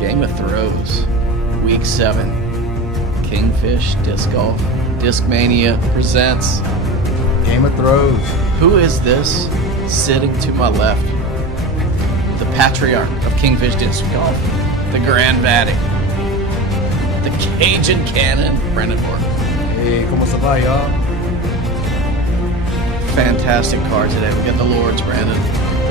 Game of Throws, Week 7. Kingfish Disc Golf. Disc Mania presents Game of Throws. Who is this sitting to my left? The patriarch of Kingfish Disc Golf, the Grand Vatican, the Cajun Cannon, Brendan Moore. Hey, ¿cómo se va, y'all? Fantastic card today. We got the Lords, Brandon.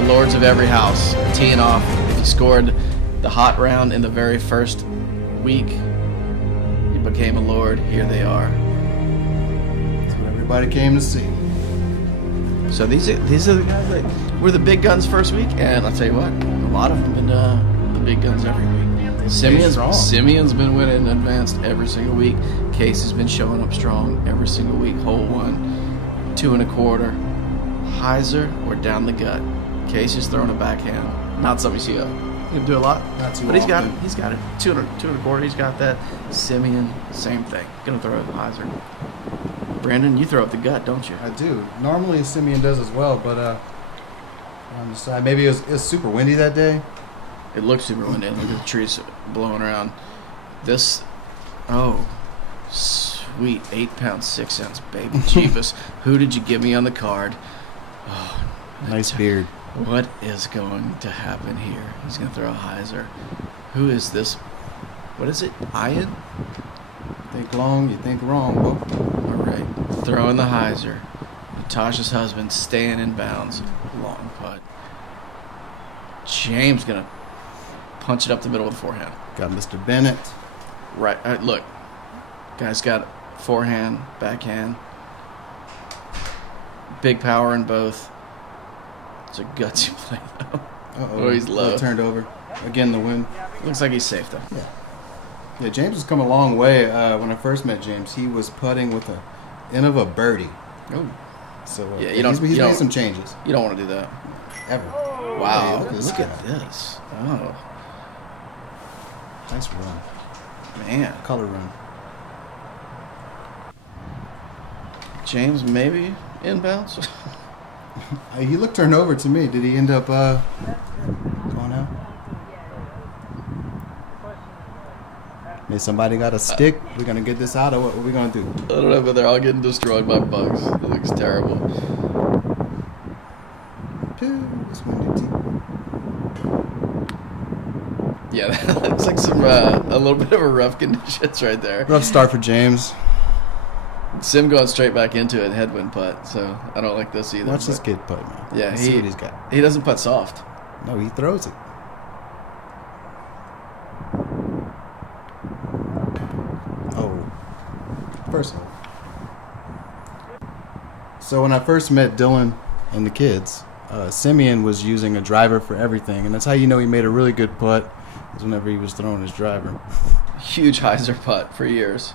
The Lords of every house. Teeing off. If you scored the hot round in the very first week, you became a Lord. Here they are. That's what everybody came to see. So these are the guys that were the big guns first week, and I'll tell you what, a lot of them have been the big guns every week. Simeon's been winning advanced every single week. Casey's been showing up strong every single week. Hole 1, 2 1/4, hyzer or down the gut. Casey's throwing a backhand. Not something you see he can do a lot, Not too but he's got often. it. He's got it. 2 1/4. He's got that. Simeon, same thing. Gonna throw the hyzer. Brandon, you throw up the gut, don't you? I do. Normally Simeon does as well, but on the side, maybe it was super windy that day. It looks super windy. Look at the trees blowing around. This, sweet 8 pounds 6 ounce, baby Jeebus. Who did you give me on the card? Oh, Nice beard. what is going to happen here? He's going to throw a hyzer. Who is this? What is it? Ian? Think long, you think wrong, bro. All right. Throwing the hyzer. Natasha's husband staying in bounds. Long putt. James going to punch it up the middle with a forehand. Got Mr. Bennett. Right. Look. Guy's got forehand, backhand. Big power in both. It's a gutsy play, though. Oh, he's low. Turned over. Again, the wind. Looks like he's safe, though. Yeah, James has come a long way. When I first met James, he was putting with the end of a birdie. Oh. So Yeah, he's made some changes. You don't want to do that. Ever. Wow. Hey, Look at this. Oh, Nice run. man. Color run. James maybe inbounds. He looked turned over to me. Did he end up going out? Hey, somebody got a stick. We're going to get this out, or what are we going to do? I don't know, but they're all getting destroyed by bugs. It looks terrible. It's windy too. Yeah, that looks like some a little bit of a rough conditions right there. Rough start for James. Sim going straight back into it, headwind putt. So I don't like this either. Watch this kid putt, man. Yeah, Let's see what he's got. He doesn't putt soft. No, he throws it. Oh, first hole. So when I first met Dylan and the kids, Simeon was using a driver for everything, and that's how you know he made a really good putt. Is whenever he was throwing his driver. Huge hyzer putt for years.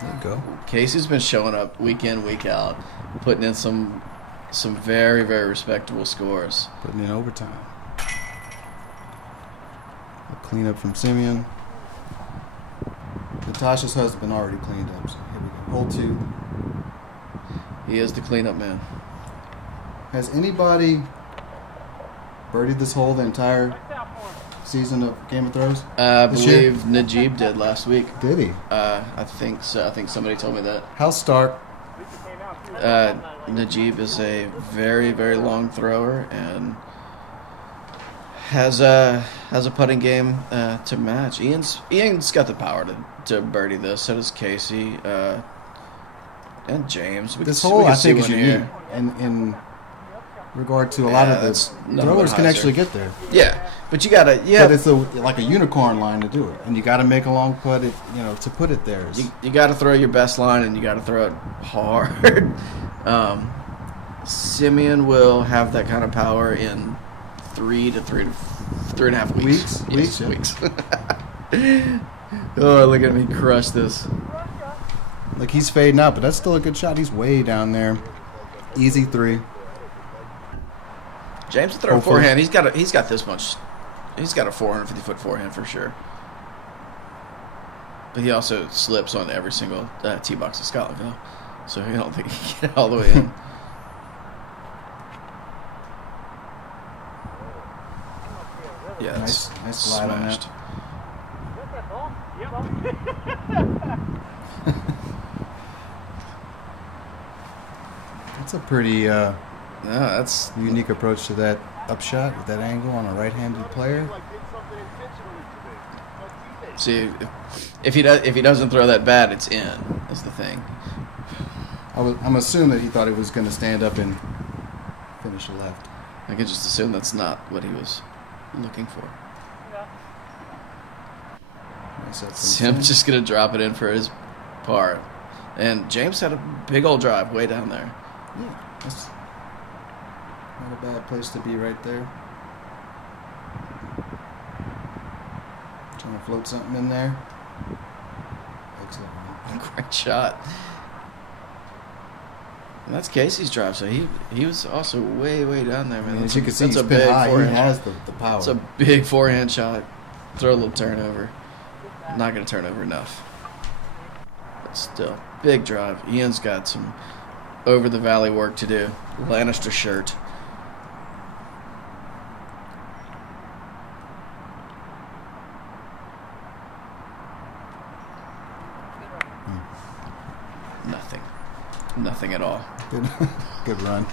There you go. Casey's been showing up week in, week out, putting in some very, very respectable scores. Putting in overtime. A cleanup from Simeon. Natasha's husband already cleaned up, so here we go. Hole 2. He is the cleanup man. Has anybody birdied this hole the entire season of Game of Throws? I This year? believe Najib did last week. Did he? I think so. I think somebody told me that. How's Stark? Najib is a very, very long thrower and has a putting game to match. Ian's got the power to birdie this. So does Casey and James. This hole, I think, is unique in regard to a lot of the throwers can actually get there. Yeah, but you gotta. But it's like a unicorn line to do it, and you got to make a long putt. To put it there. You got to throw your best line, and you got to throw it hard. Simeon will have that kind of power in 3 to 3.5 weeks. Weeks. Oh, look at me crush this. Like he's fading out, but that's still a good shot. He's way down there. Easy 3. James will throw a forehand. He's got this much. He's got a 450-foot forehand for sure. But he also slips on every single tee box in Scotlandville, so I don't think he can get all the way in. Yeah, nice slide smashed. on that. That's a pretty No, that's unique approach to that upshot with that angle on a right-handed player. see if he doesn't throw that bad, it's in. Is the thing. I'm assuming that he thought he was going to stand up and finish a left. I could just assume that's not what he was looking for. Sim's just gonna drop it in for his par, and James had a big old drive way down there. Yeah, that's not a bad place to be right there. Trying to float something in there. Excellent. Great shot. And that's Casey's drive, so he was also way down there, man. As you can see, that's he's a big high. forehand. He has the power. It's a big forehand shot. Throw a little turnover. Not going to turn over enough. But still, big drive. Ian's got some over the valley work to do. Lannister shirt. Nothing at all. Good run.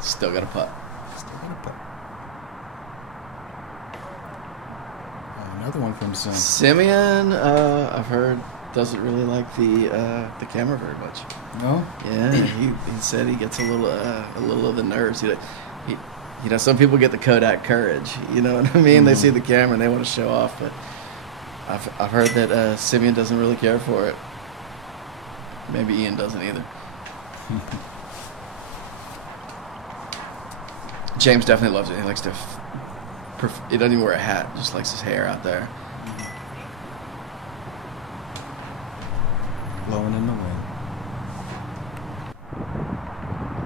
Still got a putt. Another one from Sim. Simeon, I've heard, doesn't really like the camera very much. No? Yeah, he said he gets a little of the nerves. He some people get the Kodak courage. You know what I mean? They see the camera and they want to show off, but I've heard that Simeon doesn't really care for it. Maybe Ian doesn't either. James definitely loves it. He likes to. He doesn't even wear a hat. Just likes his hair out there. Blowing in the wind.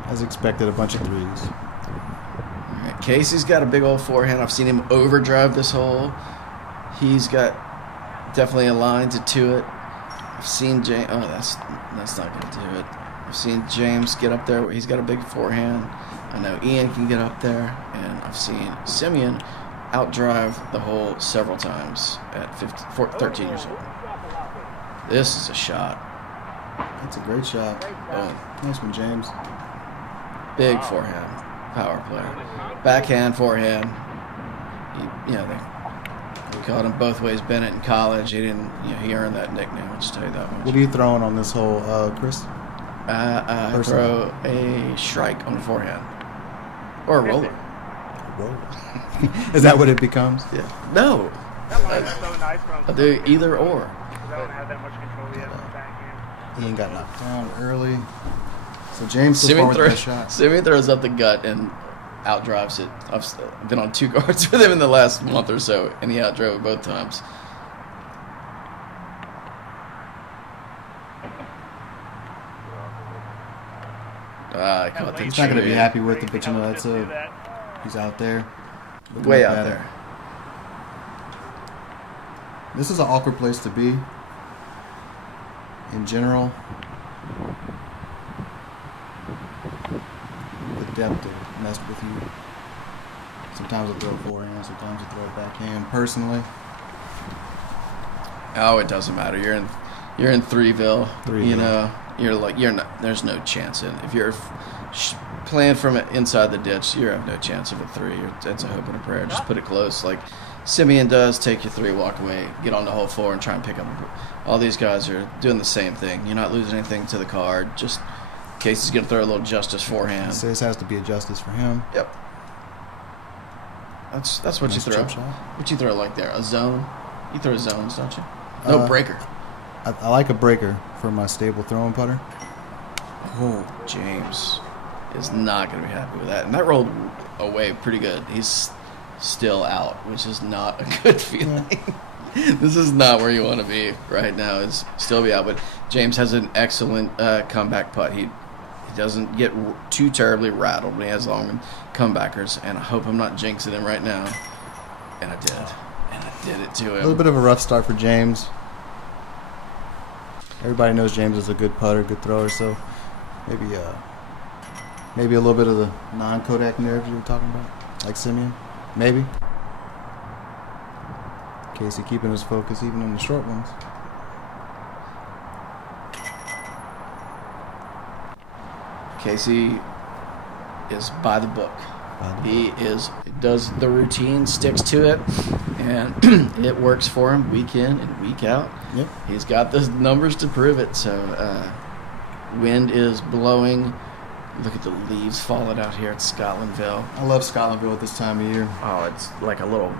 As expected, a bunch of threes. All right, Casey's got a big old forehand. I've seen him overdrive this hole. He's got definitely a line to it. I've seen James. Oh, that's not going to do it. I've seen James get up there. He's got a big forehand. I know Ian can get up there, and I've seen Simeon outdrive the hole several times at 13 years old. This is a shot. That's a great shot. Boom. Nice one, James. Big forehand, power player. Backhand, forehand. They called him both ways Bennett in college. He didn't. He earned that nickname. I'll just tell you that much. What are you throwing on this hole, Chris? I throw a strike on the forehand. Or a roller. Is that what it becomes? Yeah. No. I do either or. Ian got knocked down early. So James so far with that shot. Simeon throws up the gut and outdrives it. I've been on 2 cards with him in the last month or so, and he outdrove it both times. He's not going to be happy with it, but that's he's out there. Way out there. This is an awkward place to be in general. The depth will mess with you. Sometimes I throw a forehand, sometimes I throw a backhand. Personally, oh, it doesn't matter. You're in Threeville. There's no chance in. If you're playing from inside the ditch, you have no chance of a 3. It's a hope and a prayer. Just put it close, like Simeon does. Take your 3, walk away, get on the hole 4, and try and pick up. All these guys are doing the same thing. You're not losing anything to the card. Just Casey's gonna throw a little justice forehand. So this has to be a justice for him. Yep. That's what you throw. What you throw like there? A zone? You throw zones, don't you? No breaker. I like a breaker for my stable throwing putter. Oh, James is not going to be happy with that. And that rolled away pretty good. He's still out, which is not a good feeling. Yeah. This is not where you want to be right now, is still be out. But James has an excellent comeback putt. He doesn't get too terribly rattled when he has long comebackers. And I hope I'm not jinxing him right now. And I did. And I did it to him. A little bit of a rough start for James. Everybody knows James is a good putter, good thrower, so maybe a little bit of the non-Kodak nerves you were talking about, like Simeon. Maybe. Casey keeping his focus even on the short ones. Casey is by the book. He does the routine, sticks to it, and it works for him week in and week out. Yep. He's got the numbers to prove it. So wind is blowing. Look at the leaves falling out here at Scotlandville. I love Scotlandville at this time of year. Oh, it's like a little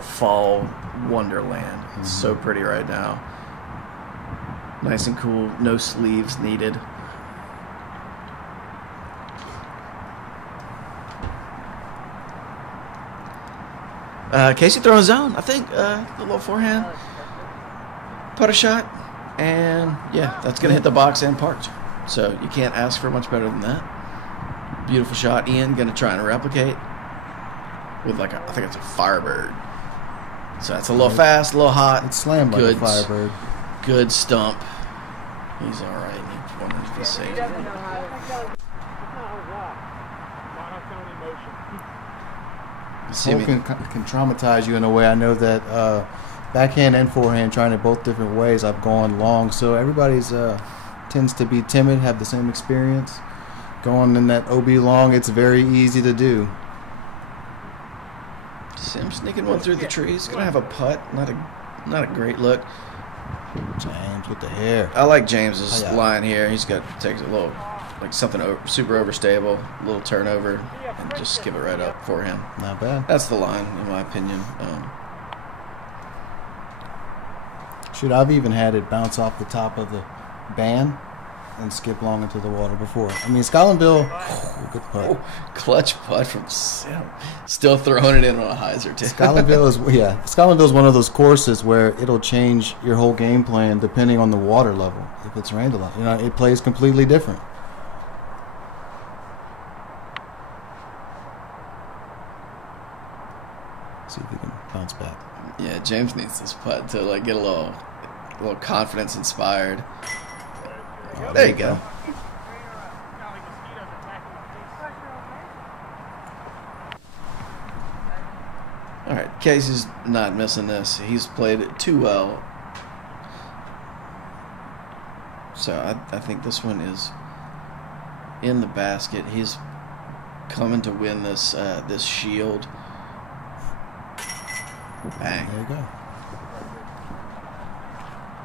fall wonderland. It's so pretty right now. Nice and cool. No sleeves needed. Casey throwing his zone. I think the little forehand, putter shot, and yeah, that's gonna hit the box and parked. So you can't ask for much better than that. Beautiful shot. Ian gonna try and replicate with I think it's a Firebird. So that's a little fast, a little hot. It's slammed like a Firebird. Good stump. He's all right. He wanted to be safe. Hole can traumatize you in a way. I know that backhand and forehand, trying it both different ways, I've gone long. So everybody's tends to be timid, have the same experience. Going in that OB long, it's very easy to do. Sim sneaking one through the trees. Gonna have a putt. Not a great look. James with the hair. I like James's line here. He's got takes a little something super overstable, a little turnover, and just skip it right up for him. Not bad. That's the line, in my opinion. Shoot, I've even had it bounce off the top of the band and skip long into the water before. I mean, Scotlandville, good putt. Oh, clutch putt from Sim. Still throwing it in on a hyzer, too. Scotlandville is one of those courses where it'll change your whole game plan depending on the water level. If it's rained a lot, it plays completely different. See if he can bounce back. Yeah, James needs this putt to get a little confidence inspired. Oh, there you go. All right, Casey's not missing this. He's played it too well. So I think this one is in the basket. He's coming to win this this shield. Bang. There you go.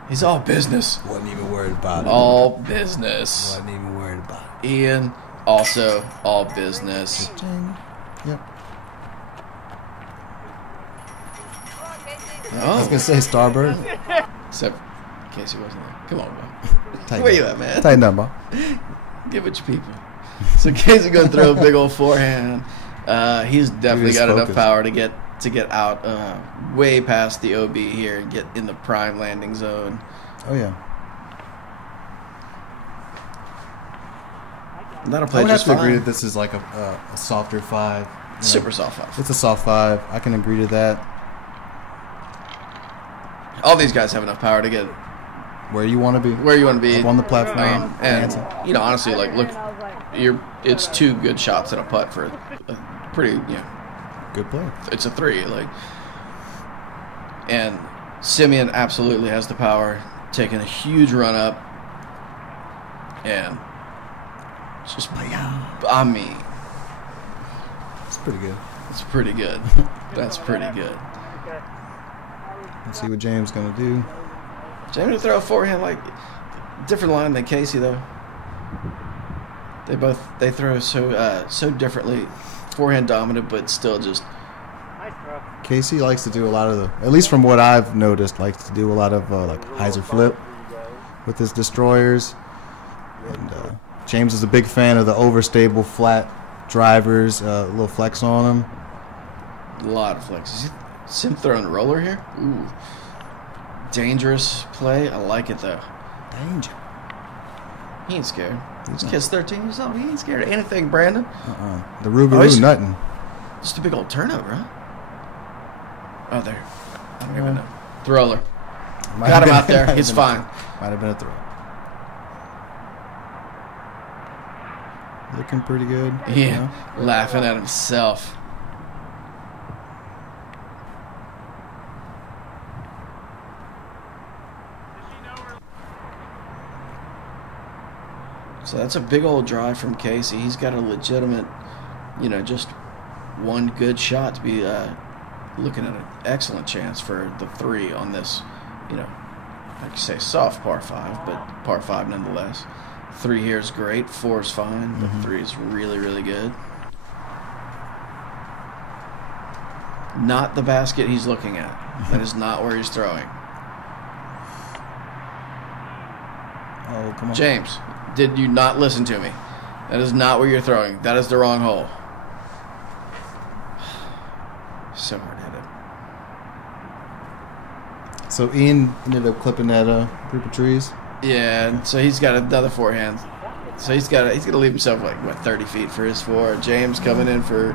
He's all business. Wasn't even worried about it. All business. Wasn't even worried about it. Ian, also all business. Yep. Oh. I was going to say Starbird. Except Casey wasn't there. Come on, man. Where you at, man? Tighten up, bro. Give it your people. So Casey going to throw a big old forehand. He's definitely got enough power to get out way past the OB here and get in the prime landing zone. Oh, yeah. That'll play I would just have to fine. agree that this is like a softer 5. Super soft 5. It's a soft 5. I can agree to that. All these guys have enough power to get where you want to be. Where you want to be. Up on the platform. And honestly, look, it's 2 good shots and a putt for a pretty, good play. It's a 3, and Simeon absolutely has the power, taking a huge run up, and just it's pretty good. It's pretty good. That's pretty good. Let's see what James gonna do. James will throw a forehand different line than Casey though. They throw so differently, forehand dominant, but still just. Casey likes to do a lot of at least from what I've noticed, likes to do a lot of hyzer flip with his destroyers. And James is a big fan of the overstable flat drivers, a little flex on them. A lot of flex. Is Sim throwing a roller here? Ooh. Dangerous play. I like it though. Danger. He ain't scared. This kid's 13 years old. He ain't scared of anything, Brandon. The Rougarou nothing. Just a big old turnover, huh? Oh, there. I don't even know. The roller. Got him out there. He's fine. Might have been a throw. Looking pretty good. Yeah. Laughing at himself. So that's a big old drive from Casey. He's got a legitimate, just one good shot to be looking at an excellent chance for the 3 on this, like you say, soft par 5, but par 5 nonetheless. 3 here is great. 4 is fine, but 3 is really, really good. Not the basket he's looking at. That is not where he's throwing. Oh, come on. James, did you not listen to me? That is not where you're throwing. That is the wrong hole. So hard hit. So Ian ended up clipping that group of trees. Yeah, so he's got another forehand. So he's got to leave himself 30 feet for his 4. James coming in for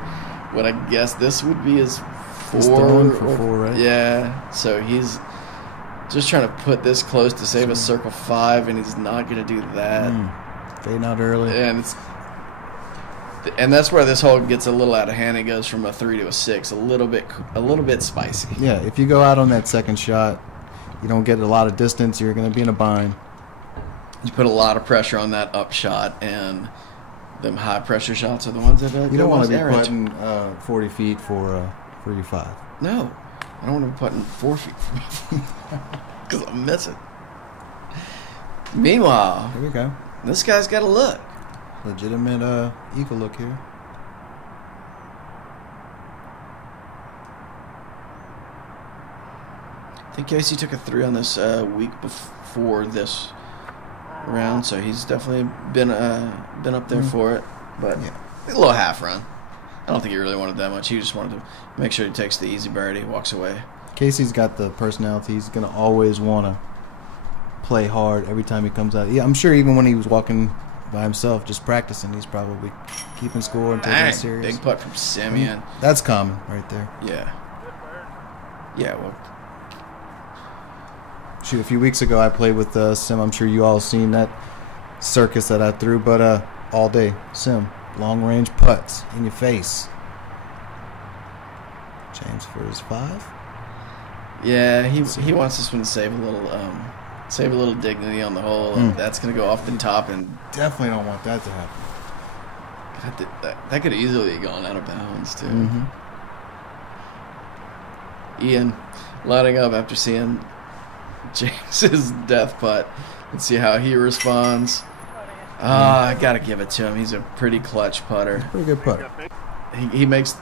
what I guess this would be his 4. He's throwing for 4, right? Yeah. So he's just trying to put this close to save a circle 5, and he's not going to do that. Fading out early. And that's where this hole gets a little out of hand. It goes from a 3 to a 6, a little bit spicy. Yeah, if you go out on that second shot, you don't get a lot of distance. You're going to be in a bind. You put a lot of pressure on that up shot, and them high pressure shots are the ones that you don't want to be putting 40 feet for your 5. No, I don't want to be putting 4 feet because I'll miss it. Meanwhile, here we go. This guy's got a look. Legitimate eagle look here. I think Casey took a 3 on this week before this round, so he's definitely been up there for it. But a little half run. I don't think he really wanted that much. He just wanted to make sure he takes the easy birdie, walks away. Casey's got the personality. He's going to always want to play hard every time he comes out. Yeah, I'm sure even when he was walking by himself, just practicing, he's probably keeping score and taking it serious. Big putt from Simeon. That's common right there. Yeah. Yeah, well. Shoot, a few weeks ago I played with Sim. I'm sure you all seen that circus that I threw, but all day, Sim. Long-range putts in your face. James for his 5. Yeah, he wants this one to save a little dignity on the hole. And that's going to go off the top, and definitely don't want that to happen. That could easily have gone out of bounds too. Ian lining up after seeing James's death putt. Let's see how he responds. I got to give it to him. He's a pretty clutch putter. Pretty good putter. He makes.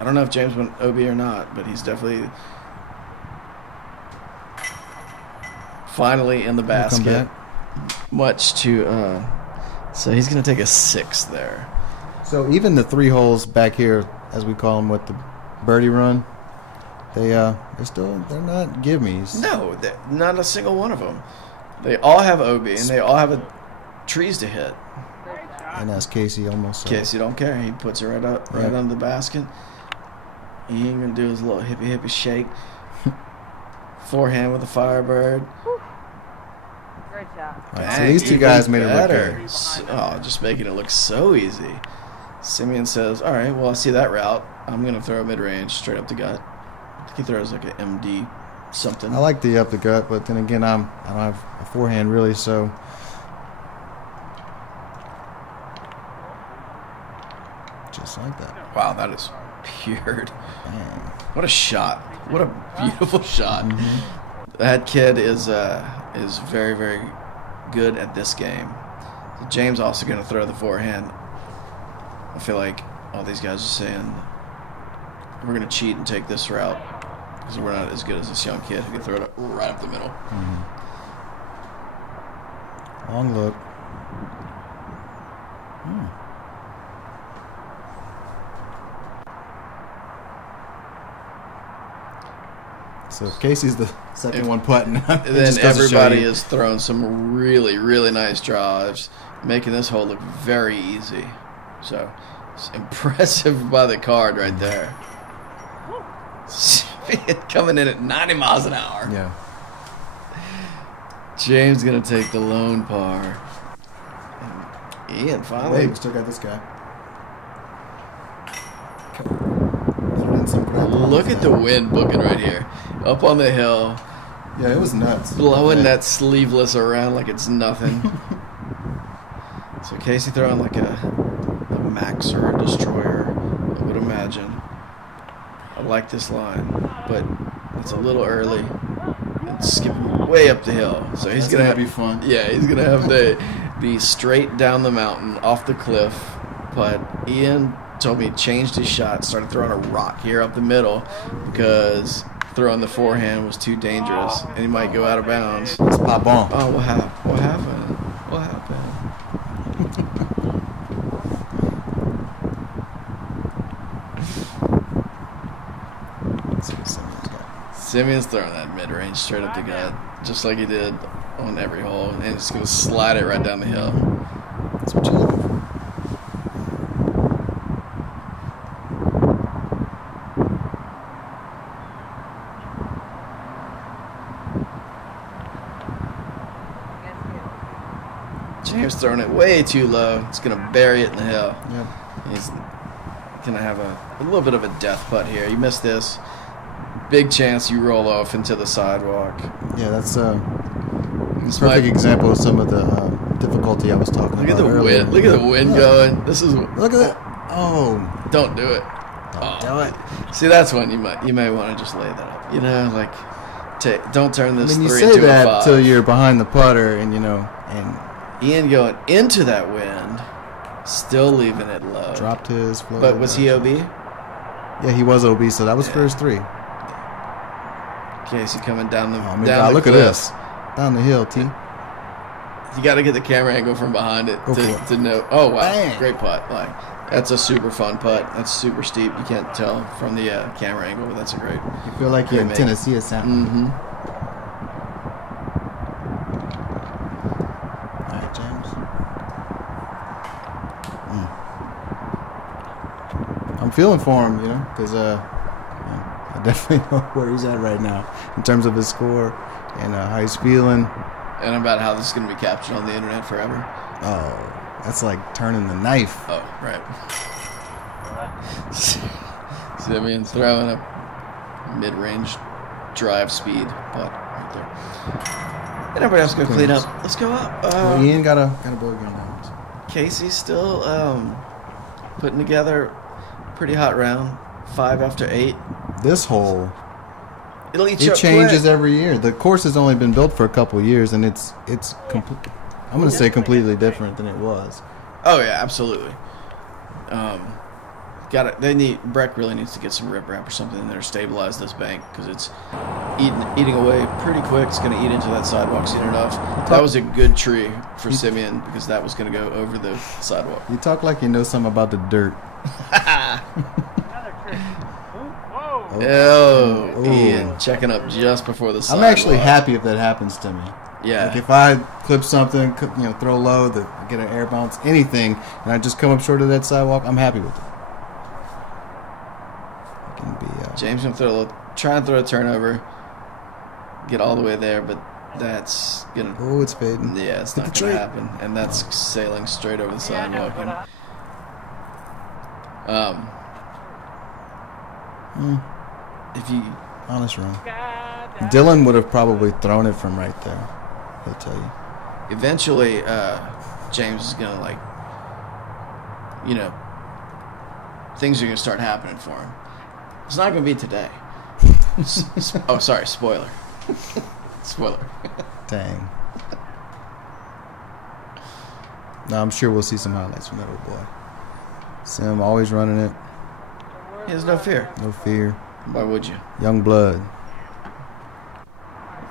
I don't know if James went OB or not, but he's definitely finally in the basket. Much to. So he's going to take a 6 there. So even the 3 holes back here, as we call them, with the birdie run, they're not give-me's. No, not a single one of them. They all have OB and they all have trees to hit. And that's Casey almost. Casey don't care. He puts it right under the basket. He ain't gonna do his little hippie shake. Forehand with a Firebird. Great shot. Right, so these 2 guys made it look better. Just making it look so easy. Simeon says, "All right, well I see that route. I'm gonna throw a mid-range straight up the gut." I think he throws like an MD something. I like the up the gut, but then again, I don't have a forehand really, so. Just like that. Wow, that is pure. What a shot! What a beautiful shot. That kid is very, very good at this game. So James also going to throw the forehand. I feel like all these guys are saying we're going to cheat and take this route because we're not as good as this young kid who can throw it right up the middle. Long look. So if Casey's the second one putting, then everybody is throwing some really, really nice drives, making this hole look very easy. So it's impressive by the card right there. Coming in at 90 miles an hour. Yeah. James gonna take the lone par. And Ian finally. Wait, we still got this guy. Look at the wind booking right here. Up on the hill. Yeah, it was nuts. Blowing that sleeveless around like it's nothing. Casey throwing like a max or a destroyer, I would imagine. I like this line, but it's a little early. It's skipping way up the hill, so he's gonna have be fun. Yeah, he's gonna have the straight down the mountain off the cliff. But Ian told me he changed his shot, started throwing a rock here up the middle because throwing the forehand was too dangerous and he might go out of bounds. It's pop on. Oh, what happened? What happened? Simeon's throwing that mid-range straight up the gut, just like he did on every hole, and it's going to slide it right down the hill. That's what you're looking for. James throwing it way too low. It's going to bury it in the hill. Yep. He's going to have a little bit of a death putt here. You missed this. Big chance you roll off into the sidewalk. Yeah, that's a perfect example of some of the difficulty I was talking about. Look at the earlier. wind. Look at the wind going. This is. Look at that. Oh. Don't do it. Don't do it. See, that's when you may want to just lay that up. You know, like, don't turn this 3 you into say a that 5. till you're behind the putter, and Ian going into that wind, still leaving it low. dropped his flow. But was he OB? Yeah, he was OB, so that was first 3. Casey coming down the Oh, down the look cliff. at this. Down the hill, T. You got to get the camera angle from behind it Go for it. to know. Oh, wow. Bang. Great putt. Like, that's a super fun putt. That's super steep. You can't tell from the camera angle, but that's a great. You feel like you're in make. Tennessee or something. Mm-hmm. All right, James. I'm feeling for him, because I definitely know where he's at right now in terms of his score and how he's feeling. And about how this is going to be captured on the internet forever. Oh, that's like turning the knife. Oh, right. Simeon throwing a mid-range drive speed putt right there. And everybody else go clean up. Let's go up. Ian got a bogey on that. Casey's still putting together a pretty hot round. 5 after 8. This hole, It'll eat it changes every year. The course has only been built for a couple of years, and it's I'm going to say completely different than it was. Oh yeah, absolutely. Breck really needs to get some riprap or something in there to stabilize this bank because it's eating away pretty quick. It's going to eat into that sidewalk soon enough. That was a good tree for Simeon because that was going to go over the sidewalk. You talk like you know something about the dirt. Oh, Ian checking up just before the sidewalk. I'm actually happy if that happens to me. Yeah. Like if I clip something, throw low, get an air bounce, anything, and I just come up short of that sidewalk, I'm happy with it. It can be. James gonna try and throw a turnover, get all the way there, but that's gonna. Oh, it's fading. Yeah, it's not gonna happen, and that's sailing straight over the sidewalk. If you honest run, Dylan would have probably thrown it from right there. He'll tell you. Eventually, James is gonna things are gonna start happening for him. It's not gonna be today. Oh, sorry, spoiler. Spoiler. Dang. No, I'm sure we'll see some highlights from that old boy. Sim always running it. He has no fear. No fear. Why would you? Young blood.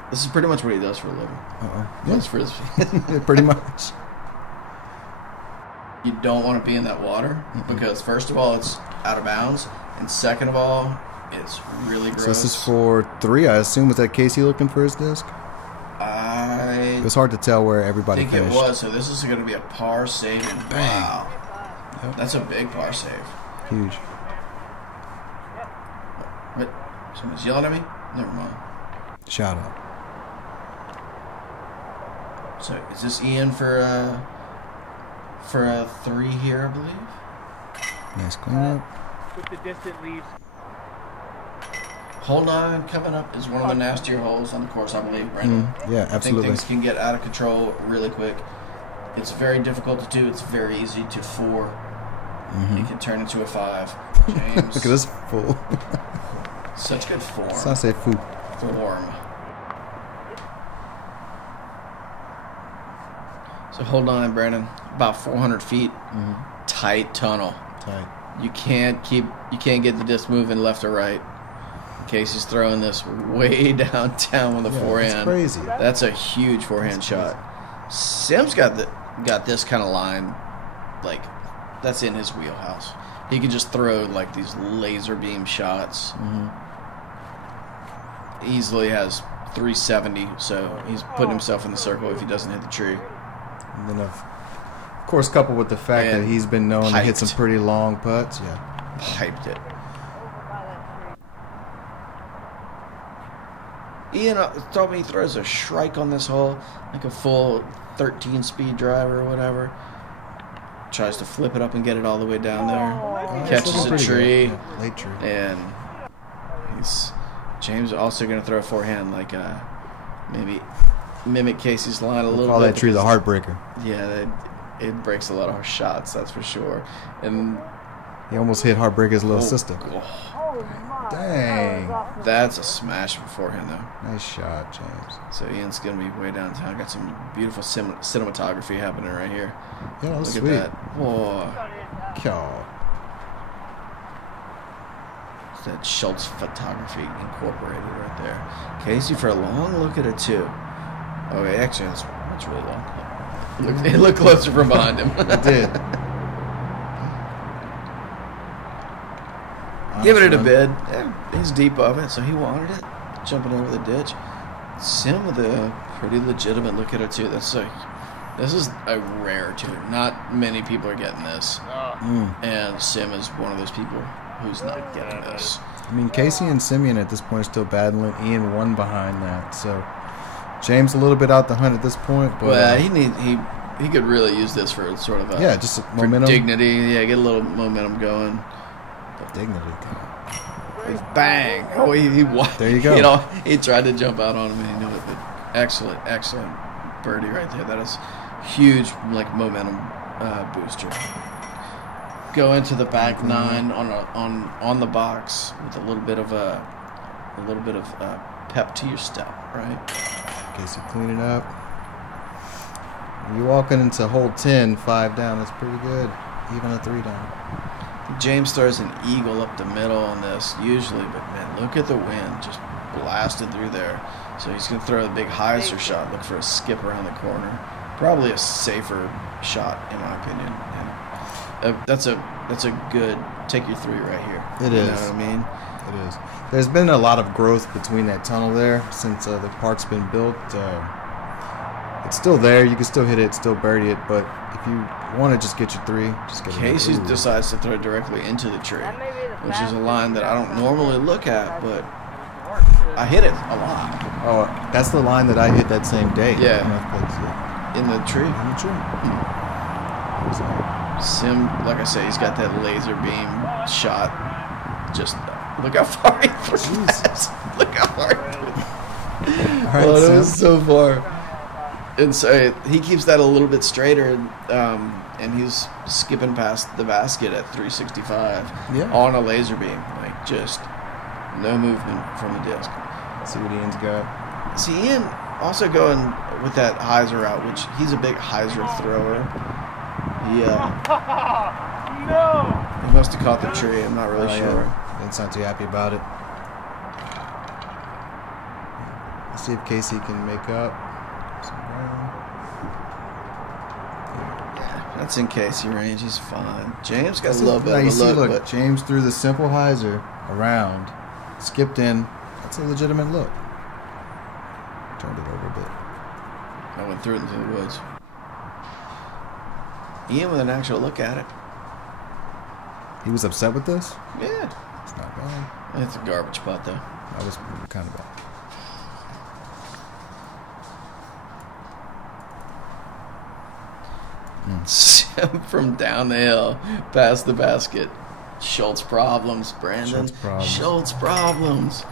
This is pretty much what he does for a living. Uh-oh. Plays frisbee. Yeah, pretty much. You don't want to be in that water because first of all, it's out of bounds, and second of all, it's really gross. So this is for 3, I assume. Was that Casey looking for his disc? It was hard to tell where everybody finished. finished. It was. So this is going to be a par save. Wow. Yep. That's a big par save. Huge. What? Someone's yelling at me? Never mind. Shout out. So is this Ian for a 3 here, I believe? Nice cleanup. With the distant leaves. Hole 9 coming up is one of the nastier holes on the course, I believe, Brandon. Yeah, absolutely. I think things can get out of control really quick. It's very difficult to 2. It's very easy to 4. It can turn into a 5. James. Look at this fool. Such good form. So I say fool. So hold on, Brandon. About 400 feet. Tight tunnel. Tight. You can't get the disc moving left or right. Casey's throwing this way downtown with a forehand. That's crazy. That's a huge forehand shot. Sim's got this kind of line, like that's in his wheelhouse. He can just throw like these laser beam shots. Easily has 370, so he's putting himself in the circle if he doesn't hit the tree. And then of course, coupled with the fact that he's been known to hit some pretty long putts. Yeah. Piped it. Ian told me he throws a shrike on this hole, like a full 13-speed driver or whatever. Tries to flip it up and get it all the way down there. Catches a tree. Yeah, late tree. And James also going to throw a forehand, like maybe mimic Casey's line a little bit. Call that tree the heartbreaker. Yeah, it breaks a lot of shots, that's for sure. And he almost hit heartbreaker's little sister. Dang. That's a smash beforehand, though. Nice shot, James. So Ian's going to be way downtown. Got some beautiful cinematography happening right here. Yeah, that was Look sweet. at that. Whoa. Cow. It's that Schultz photography incorporated right there. Casey for a long look at it, too. Okay, actually, that's really long. It looked closer from behind him. It did. Giving it a bid. Yeah, he's deep of it, so he wanted it. Jumping over the ditch. Sim with a pretty legitimate look at it, too. This is a rare two. Not many people are getting this. And Sim is one of those people who's not getting this. I mean, Casey and Simeon at this point are still battling. Ian one behind that. So James a little bit out the hunt at this point. But well, he could really use this for sort of a just momentum, dignity. Yeah, get a little momentum going. Dignity. Bang! Oh, he there you go. He tried to jump out on him and he knew it. But excellent birdie right there. That is huge, like momentum booster. Go into the back 9 on the box with a little bit of pep to your step, right? Casey clean it up. You're walking into hole 10, 5 down. That's pretty good. Even a 3 down. James throws an eagle up the middle on this usually, but man, look at the wind just blasted through there. So he's going to throw a big hyzer shot, look for a skip around the corner. Probably a safer shot in my opinion. And that's a good take your 3 right here. It is. You know what I mean? It is. There's been a lot of growth between that tunnel there since the park's been built. It's still there. You can still hit it, still birdie it, but if you want to just get your 3, just get it. Casey decides to throw directly into the tree, which is a line that I don't normally look at, but I hit it a lot. Oh, that's the line that I hit that same day. Yeah. In the tree? In the tree. Sim, like I say, he's got that laser beam shot. Just look how far he threw that. Look how far he threw that. All right, that was so far. And so he keeps that a little bit straighter, and he's skipping past the basket at 365 on a laser beam. Like, just no movement from the disc. Let's see what Ian's got. See, Ian also going with that hyzer route, which he's a big hyzer thrower. Yeah. He must have caught the tree. I'm not really sure. Yeah. It's not too happy about it. Let's see if Casey can make up. Yeah, that's in Casey range. He's fine. James got a little bit of a look. But James threw the simple hyzer around, skipped in. That's a legitimate look. Turned it over a bit. I went through it into the woods. Ian with an actual look at it. He was upset with this? Yeah. It's not bad. It's a garbage putt, though. That was kind of bad. From down the hill, past the basket. Schultz problems, Brandon. Schultz problems.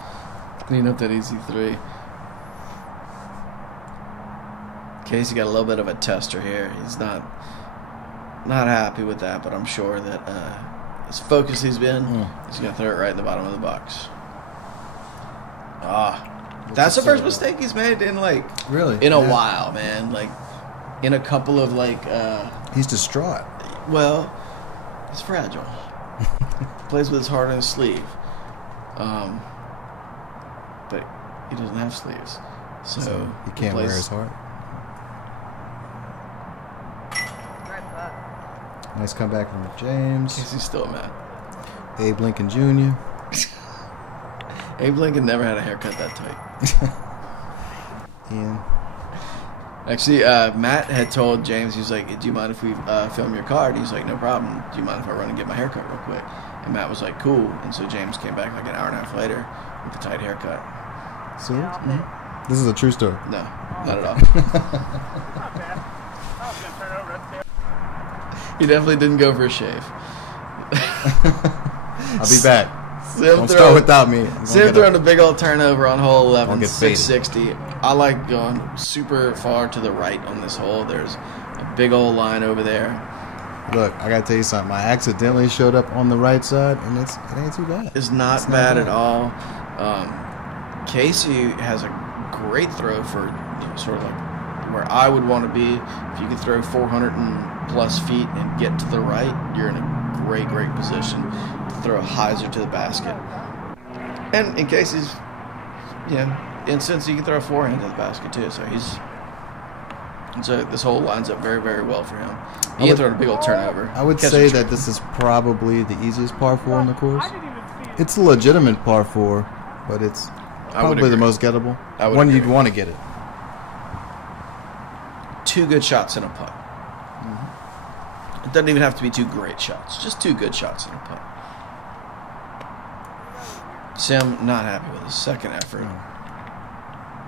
Clean up that easy 3. Casey got a little bit of a tester here. He's not happy with that, but I'm sure that as focused he's been, he's going to throw it right in the bottom of the box. That's the first mistake he's made in a while, man. Like in a couple of he's distraught. Well, he's fragile. Plays with his heart on his sleeve. But he doesn't have sleeves. So he can't wear his heart. Nice comeback from James. Casey's still mad. Abe Lincoln Jr. Abe Lincoln never had a haircut that tight. Ian. Actually, Matt had told James, he was like, do you mind if we film your card? He's like, no problem. Do you mind if I run and get my haircut real quick? And Matt was like, cool. And so James came back like an hour and a half later with a tight haircut. So, this is a true story? No, not at all. He definitely didn't go for a shave. I'll be back. Don't start without me. Sim throwing a big old turnover on hole 11, 660. I like going super far to the right on this hole. There's a big old line over there. Look, I gotta tell you something. I accidentally showed up on the right side, and it ain't too bad. It's not bad at all. Casey has a great throw for sort of like where I would want to be. If you could throw 400 and plus feet and get to the right, you're in a great position to throw a hyzer to the basket. And in Casey's instance, he can throw a forehand to the basket too. So this hole lines up very, very well for him. He can throw a big old turnover. I would say that this is probably the easiest par 4 in the course. It's a legitimate par 4, but it's probably the most gettable. When you'd want to get it. 2 good shots in a putt. It doesn't even have to be 2 great shots. Just 2 good shots in a putt. Sim not happy with his second effort.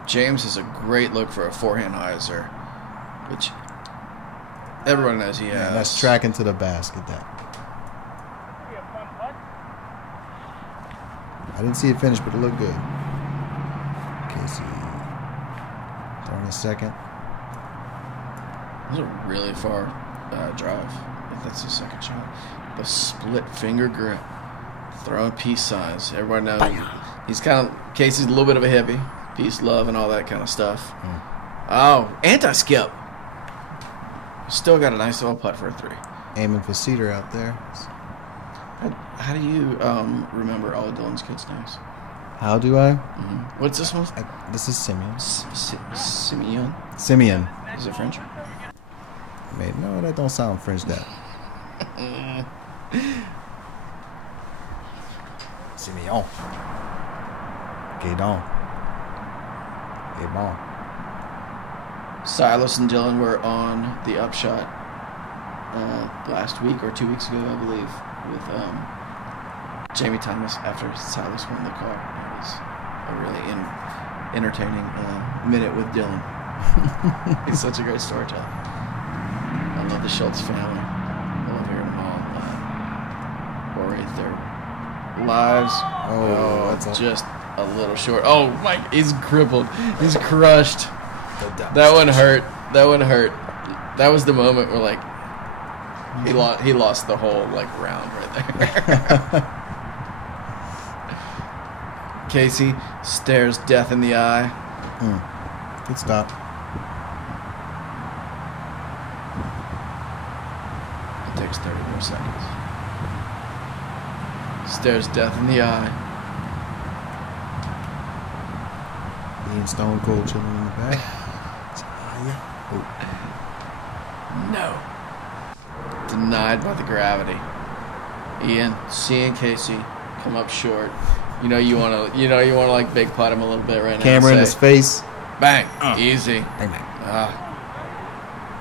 James has a great look for a forehand hyzer, which everyone knows he has. That's tracking to the basket. I didn't see it finish, but it looked good. Casey throwing a second. That was a really far drive. If that's the second shot. The split finger grip. Throwing peace signs. Everybody knows he's Casey's a little bit of a hippie. Peace, love, and all that kind of stuff. Oh, anti-skip. Still got a nice little putt for a 3. Aiming for Cedar out there. How do you remember all of Dylan's kids' names? How do I? What's this one? This is Simeon. Simeon? Simeon. Is it French? No, that don't sound French, that. Simeon. Gaydon. Gaydon. Silas and Dylan were on the upshot last week or 2 weeks ago, I believe, with Jamie Thomas after Silas won the car. It was a really entertaining minute with Dylan. He's such a great storyteller. I love the Schultz family. I love hearing them all orate their lives. That's just a little short. Oh, Mike, he's crippled. He's crushed. That one hurt. That was the moment where he lost the whole round right there. Casey stares death in the eye. Good stop. It takes 30 more seconds. Stares death in the eye. Being stone cold chilling in the back. No. Denied by the gravity. Ian, seeing Casey come up short. You want to big putt him a little bit right now. Camera in his face. Bang. Easy. Bang, bang.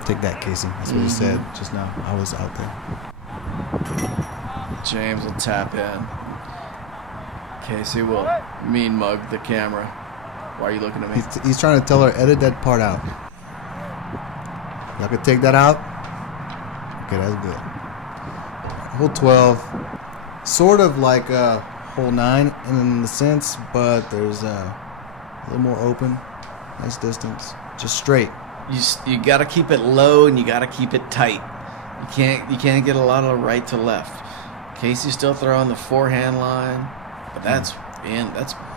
Take that, Casey. That's what he said just now. I was out there. James will tap in. Casey will mean mug the camera. Why are you looking at me? He's trying to tell her, edit that part out. Y'all could take that out? Okay, that's good. Hole 12. Sort of like hole 9 in the sense, but there's a little more open. Nice distance. Just straight. you got to keep it low and you got to keep it tight. You can't get a lot of right to left. Casey's still throwing the forehand line, but that's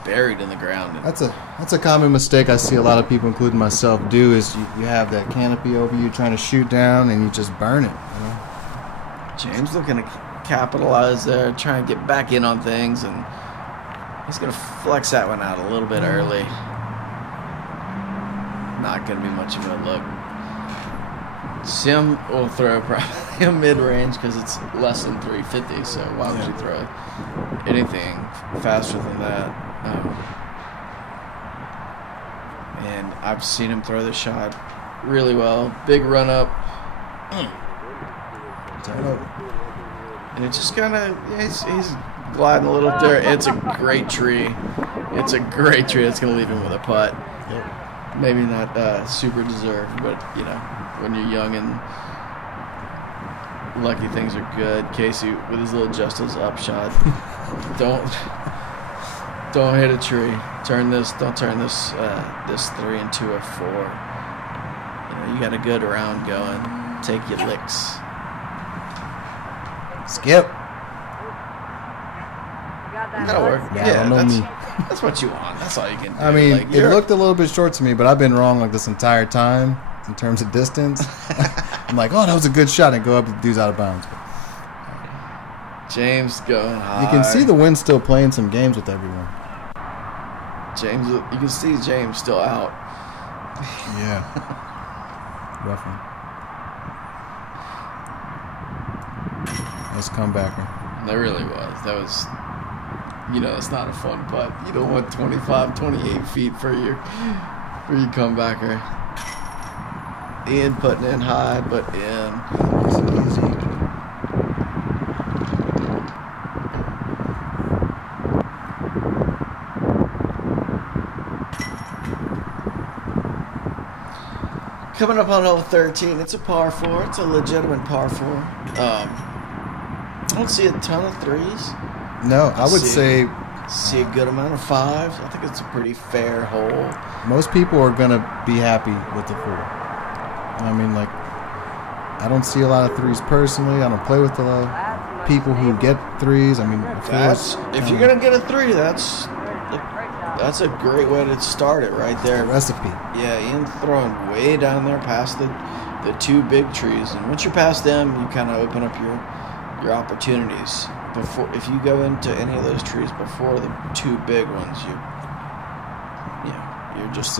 buried in the ground. That's a common mistake I see a lot of people, including myself, do. Is you have that canopy over you trying to shoot down and you just burn it. You know? James looking to capitalize there, trying to get back in on things, and he's going to flex that one out a little bit early. Not going to be much of a look. Sim will throw probably a mid-range because it's less than 350, so why would you throw anything faster than that? And I've seen him throw the shot really well. Big run-up. Turn over. And it's just kind of, he's gliding a little there. It's a great tree. It's a great tree. It's going to leave him with a putt. Yep. Maybe not super deserved, but, you know, when you're young and lucky, things are good. Casey with his little Justice up shot. Don't hit a tree. Don't turn this 3 into a 4. You know, you got a good round going. Take your licks. Skip. That'll work. Yeah, that's what you want. That's all you can do. I mean, it looked a little bit short to me, but I've been wrong like this entire time in terms of distance. I'm like, oh, that was a good shot, and go up, the dude's out of bounds. James going high. You can see the wind still playing some games with everyone. James, you can see James still out. Yeah. Rough one. Nice comebacker. That really was. That was, you know, it's not a fun putt. You don't want 25, 28 feet for your comebacker. Ian putting in high, but in. Easy. Coming up on hole 13, it's a par 4. It's a legitimate par 4. I don't see a ton of threes. No, I would say see a good amount of 5s. I think it's a pretty fair hole. Most people are going to be happy with the 4. I mean, like, I don't see a lot of 3s personally. I don't play with a lot of people who get 3s. I mean, if you're going to get a 3, that's a great way to start it right there. Recipe. Yeah, Ian throwing way down there past the 2 big trees. And once you're past them, you kind of open up your opportunities. If you go into any of those trees before the 2 big ones, you're just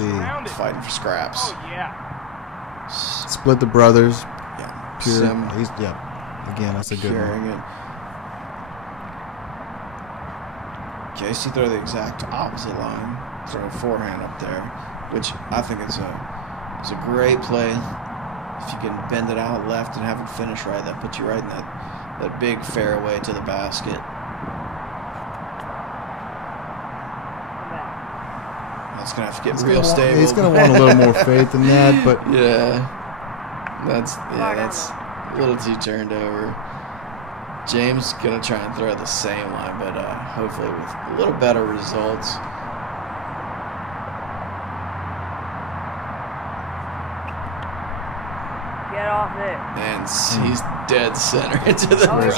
fighting for scraps. Oh, yeah. Split the brothers. Yeah. Pure. Again, that's a good one. Casey throw the exact opposite line. Throw a forehand up there, which I think is a great play. If you can bend it out left and have it finish right, that puts you right in that big fairway to the basket. That's gonna have to get real stable. He's gonna want a little more faith than that, but that's a little too turned over. James gonna try and throw the same line, but hopefully with a little better results. Get off it. And he's dead center into the brother.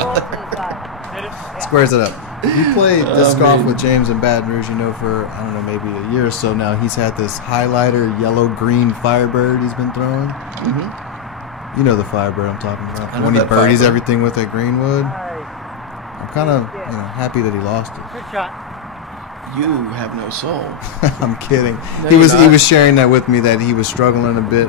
Squares it up. If you play disc golf with James in Baton Rouge, you know, for, I don't know, maybe a year or so now, he's had this highlighter yellow-green Firebird he's been throwing. Mm-hmm. You know the Firebird I'm talking about. When he birdies everything with a greenwood. I'm kind of happy that he lost it. Good shot. You have no soul. I'm kidding. No, he was sharing that with me, that he was struggling a bit.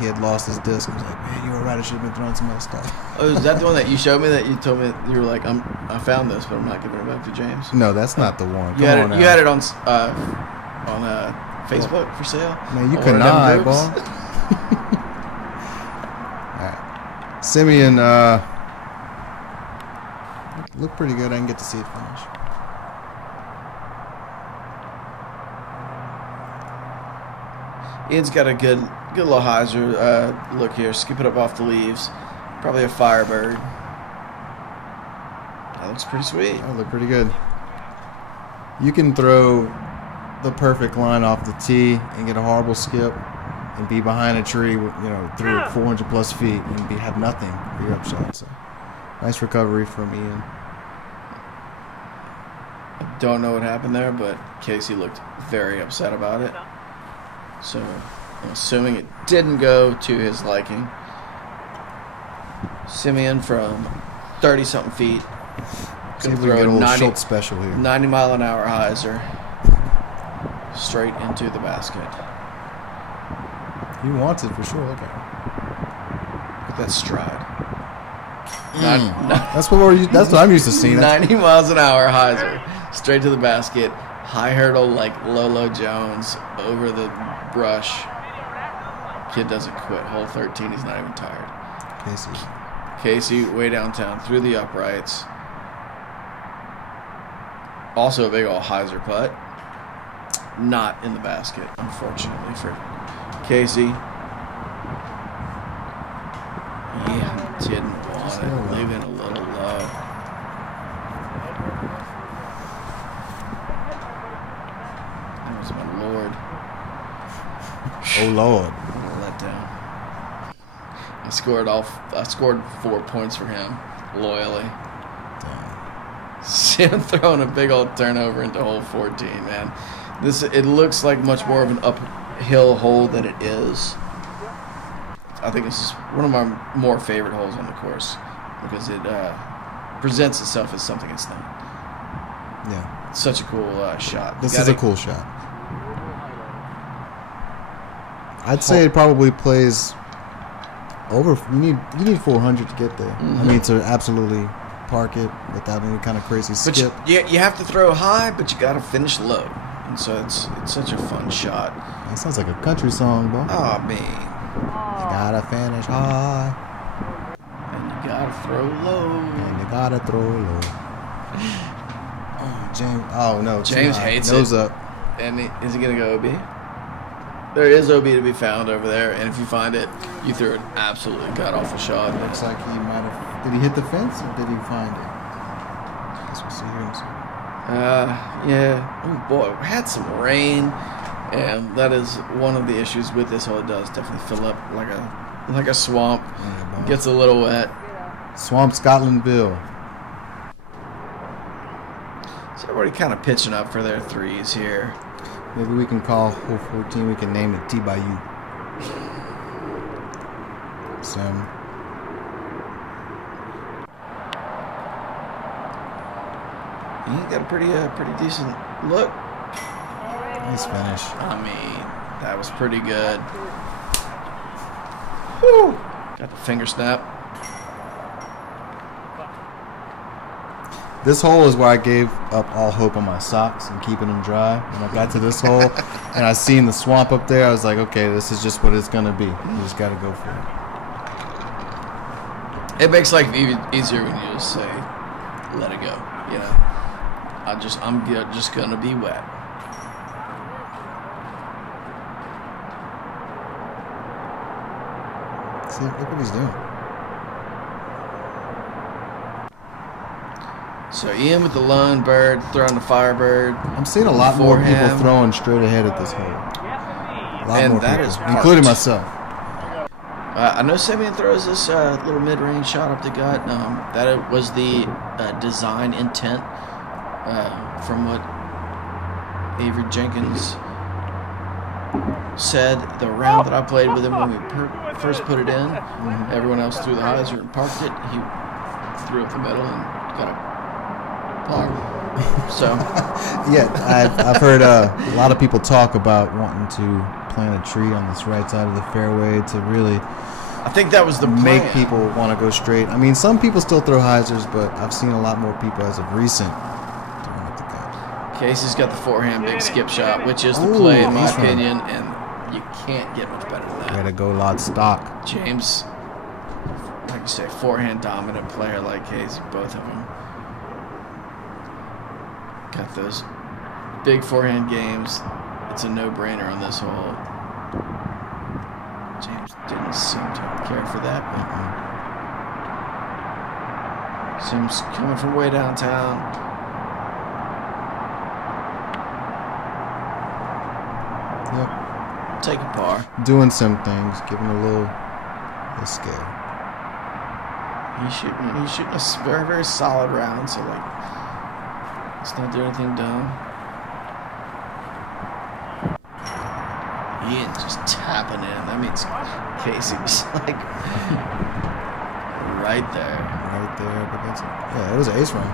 He had lost his disc. I was like, man, you were right. I should have been throwing some other stuff. Oh, is that the one that you showed me that you told me you were like, I found this, but I'm not giving it back to James? No, that's not the one. You had it on Facebook for sale? Man, you could not eyeball. Simeon looked pretty good. I didn't get to see it finish. Ian's got a good little hyzer look here. Skip it up off the leaves. Probably a Firebird. That looks pretty sweet. That looked pretty good. You can throw the perfect line off the tee and get a horrible skip. and be behind a tree, through 400 plus feet and have nothing for your upshot. So nice recovery from Ian. I don't know what happened there, but Casey looked very upset about it. So I'm assuming it didn't go to his liking. Simeon from 30-something feet. See if we can get a little Schultz special here. 90-mile-an-hour hyzer straight into the basket. He wants it for sure. Look at that stride. That's what I'm used to seeing. 90 miles an hour hyzer straight to the basket. High hurdle like Lolo Jones over the brush. Kid doesn't quit. Hole 13. He's not even tired. Casey way downtown through the uprights. Also a big old hyzer putt. Not in the basket, unfortunately for Casey. Yeah, didn't want it. Leaving a little low. That was my lord. Oh Lord. What a letdown. I scored 4 points for him, loyally. See him throwing a big old turnover into hole 14, man. It looks like much more of an uphill hole than it is. I think this is one of my more favorite holes on the course because it presents itself as something it's not. Yeah. It's such a cool shot. This is a cool shot. I'd say it probably plays over. You need 400 to get there. Mm-hmm. I mean, to absolutely park it without any kind of crazy skip. But you have to throw high, but you got to finish low. And so it's such a fun shot. It sounds like a country song, bro. Oh, man. You gotta finish high. And you gotta throw low. Oh, James. Oh, no. James hates it. Nose up. And is he going to go OB? There is OB to be found over there. And if you find it, you threw an absolutely god-awful shot. Looks like he might have... Did he hit the fence or did he find it? I guess we'll see here. Yeah. Oh, boy. We had some rain. And that is one of the issues with this hole. It does definitely fill up like a swamp. Yeah, gets a little wet. Swamp Scotlandville. So everybody kind of pitching up for their threes here. Maybe we can call hole 14. We can name it T by U. Sim. He got a pretty decent look. Nice finish. I mean, that was pretty good. Whew. Got the finger snap. This hole is where I gave up all hope on my socks and keeping them dry. When I got to this hole and I seen the swamp up there, I was like, okay, this is just what it's going to be. You just got to go for it. It makes life easier when you just say, let it go. You know, I'm just going to be wet. See, look what he's doing. So Ian with the lone bird, throwing the firebird. I'm seeing a lot more people throwing straight ahead at this hole. A lot more people, including myself. I know Simeon throws this little mid-range shot up the gut. That was the design intent from what Avery Jenkins said the round that I played with him when we first put it in. Mm-hmm. Everyone else threw the hyzer and parked it. He threw up the middle and got a par. So yeah, I've heard a lot of people talk about wanting to plant a tree on this right side of the fairway to really, I think that was the make plan. People want to go straight. I mean, some people still throw hyzers, but I've seen a lot more people as of recent throwing up the gut. Casey's got the forehand big skip shot, which is the play in my opinion, and you can't get much better than that. Way to go, lot stock. James, like you say, forehand dominant player like Casey, both of them. Got those big forehand games. It's a no-brainer on this hole. James didn't seem to care for that, but seems coming from way downtown. Yep. take a par. Doing some things, giving a little scale. He's shooting a very, very solid round, so like, let's not do anything dumb. Ian just tapping in. That means Casey's like right there. Right there, but that's it was an ace round.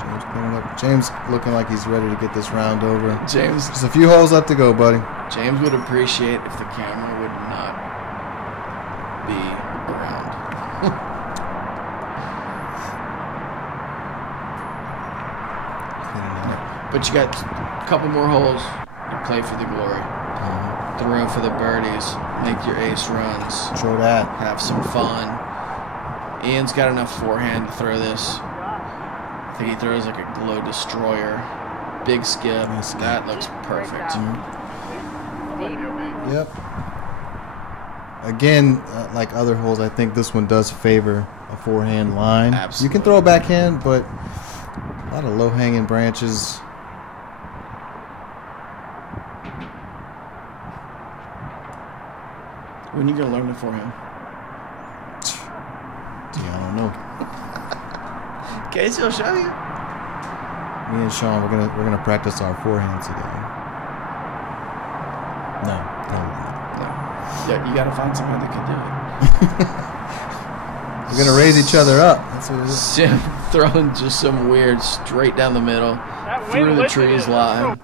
James putting up. James looking like he's ready to get this round over. James, just a few holes left to go, buddy. James would appreciate if the camera would not be around. But you got a couple more holes. You play for the glory. Throw for the birdies. Make your ace runs. Show that. Have some fun. Ian's got enough forehand to throw this. I think he throws like a glow destroyer. Big skip. That looks perfect. Yep. Again, like other holes, I think this one does favor a forehand line. Absolutely. You can throw a backhand, but a lot of low-hanging branches. When are you going to learn the forehand? Yeah, I don't know. Casey will show you. Me and Sean, we're gonna practice our forehands together. No, probably not. No. Yeah, you got to find somebody that can do it. We're gonna raise each other up. That's what it is. Sim throwing just some weird straight down the middle through the trees line.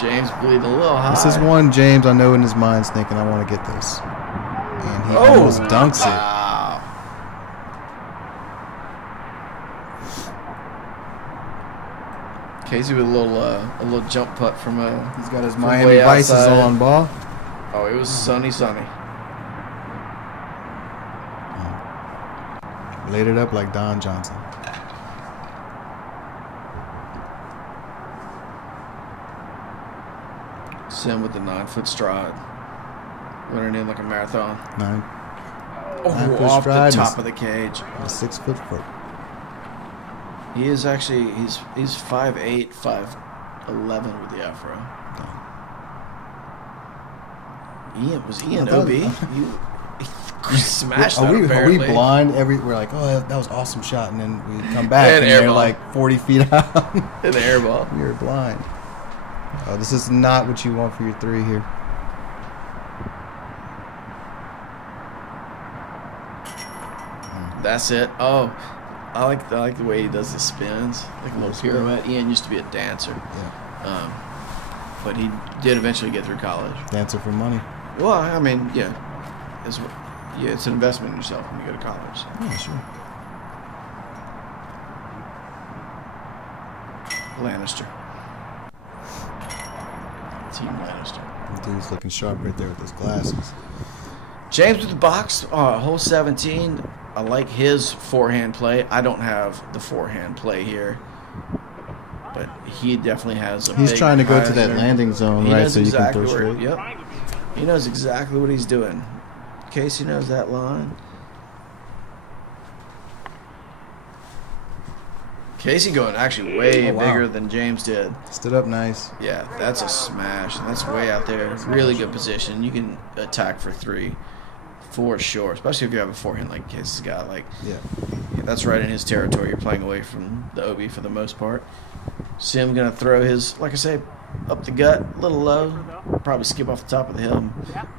James bleed a little high. This is one James I know in his mind's thinking, I want to get this. And he almost dunks it. Wow. Casey with a little jump putt from he's got his Miami Vices on, ball. Oh, it was sunny. Laid it up like Don Johnson. Sim with the 9-foot stride. Running in like a marathon. 9-foot Off stride. the top of the cage. A 6-foot foot. He is actually, he's 5'8", 5'11" with the afro. Ian, was Ian OB? He smashed that Are we blind? We're like, oh, that was an awesome shot. And then we come back and they're like 40 feet out. An air ball. You're blind. Oh, this is not what you want for your 3 here. That's it. Oh, I like the way he does the spins, like a little pirouette. Ian used to be a dancer. Yeah. But he did eventually get through college. Dancer for money. Well, I mean, yeah, it's an investment in yourself when you go to college. So. Yeah, sure. Lannister. Team Lannister. Dude's looking sharp right there with his glasses. James with the box, hole 17. I like his forehand play. I don't have the forehand play here, but he definitely has a He's big trying to go to that hyzer. landing zone, He right, knows so you can exactly throw straight. Yep. He knows exactly what he's doing. Casey knows that line. Casey going actually way bigger than James did. Stood up nice. Yeah, that's a smash. That's way out there. Really good position. You can attack for 3 for sure, especially if you have a forehand like Casey's got. Like, Yeah. that's right in his territory. You're playing away from the OB for the most part. Sim gonna throw his, like I say, up the gut, a little low. Probably skip off the top of the hill.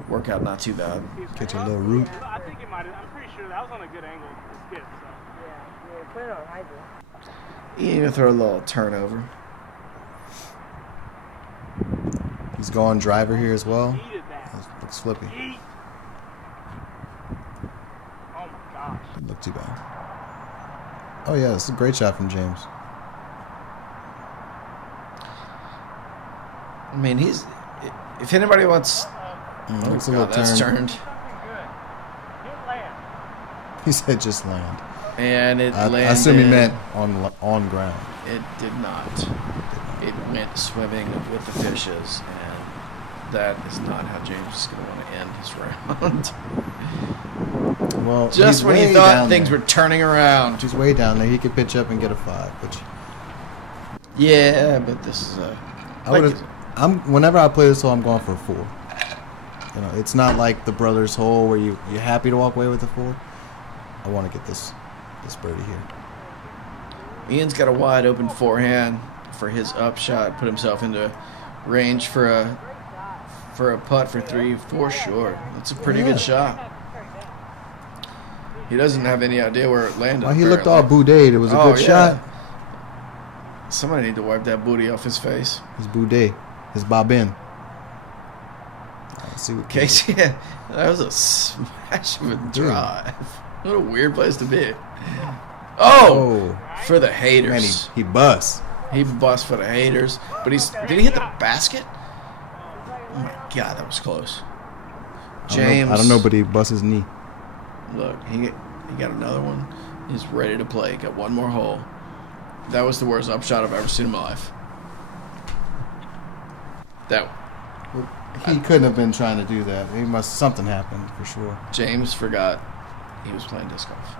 Work out not too bad. Catch a little root. I think it might have. I'm pretty sure that was on a good angle to skip. So. Yeah, put it on hyper. You gonna throw a little turnover. He's going driver here as well. Needed that. Looks flippy. Yeet. Oh my gosh. Didn't look too bad. Oh yeah, this is a great shot from James. I mean, if anybody wants, Looks a little that's turned. Good. Get land. He said just land. And it landed. I assume he meant on ground. It did not. It went swimming with the fishes, and that is not how James is going to want to end his round. Well, Just when he thought things were turning around. He's way down there. He could pitch up and get a 5, which Yeah, but this is a. Whenever I play this hole, I'm going for a 4. You know, it's not like the brothers hole where you're happy to walk away with a 4. I want to get this birdie here. Ian's got a wide open forehand for his upshot. Put himself into range for a putt for 3 for sure. That's a pretty good shot. He doesn't have any idea where it landed. He looked all boudet. It was a good shot. Somebody need to wipe that booty off his face. His boudet. His bobbin. Let's see what Casey. That was a smash of a drive. What a weird place to be. Oh! For the haters. Man, he busts. He busts for the haters. But did he hit the basket? Oh my God, that was close. James. I don't know, but he busts his knee. Look, he got another one. He's ready to play. Got one more hole. That was the worst upshot I've ever seen in my life. He couldn't have been trying to do that. Something happened for sure. James forgot he was playing disc golf.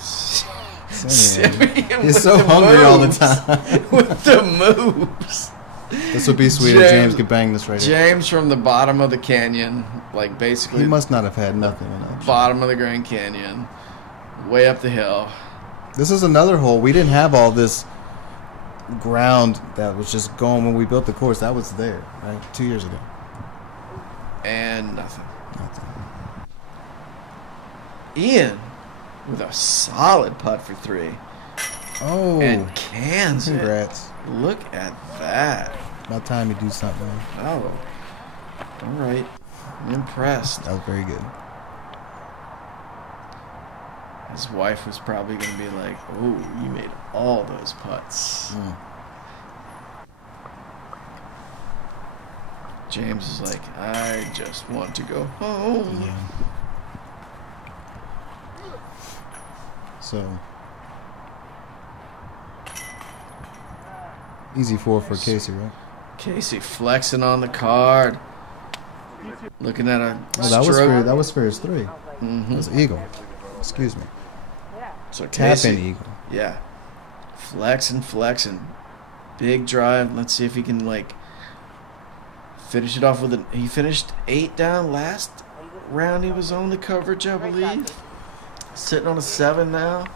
Simeon he's so hungry moves. All the time. With the moves. This would be sweet if James could bang this right here. James from the bottom of the canyon, like basically. He must not have had nothing in that. Bottom of the Grand Canyon, way up the hill. This is another hole. We didn't have all this ground that was just going when we built the course. That was there, right? 2 years ago. And nothing. Ian with a solid putt for 3. Oh. And cans it. Congrats. Look at that. About time you do something. Oh. All right. I'm impressed. That was very good. His wife was probably going to be like, oh, you made all those putts. James is like, I just want to go home. Yeah. So, easy 4 for Casey, right? Casey flexing on the card. Looking at a stroke. That was for his 3. Mm-hmm. It was eagle. Excuse me. So Casey, tap in eagle. Yeah. Flexing. Big drive. Let's see if he can, finish it off with he finished 8 down last round. He was on the coverage, I believe. Sitting on a 7 now.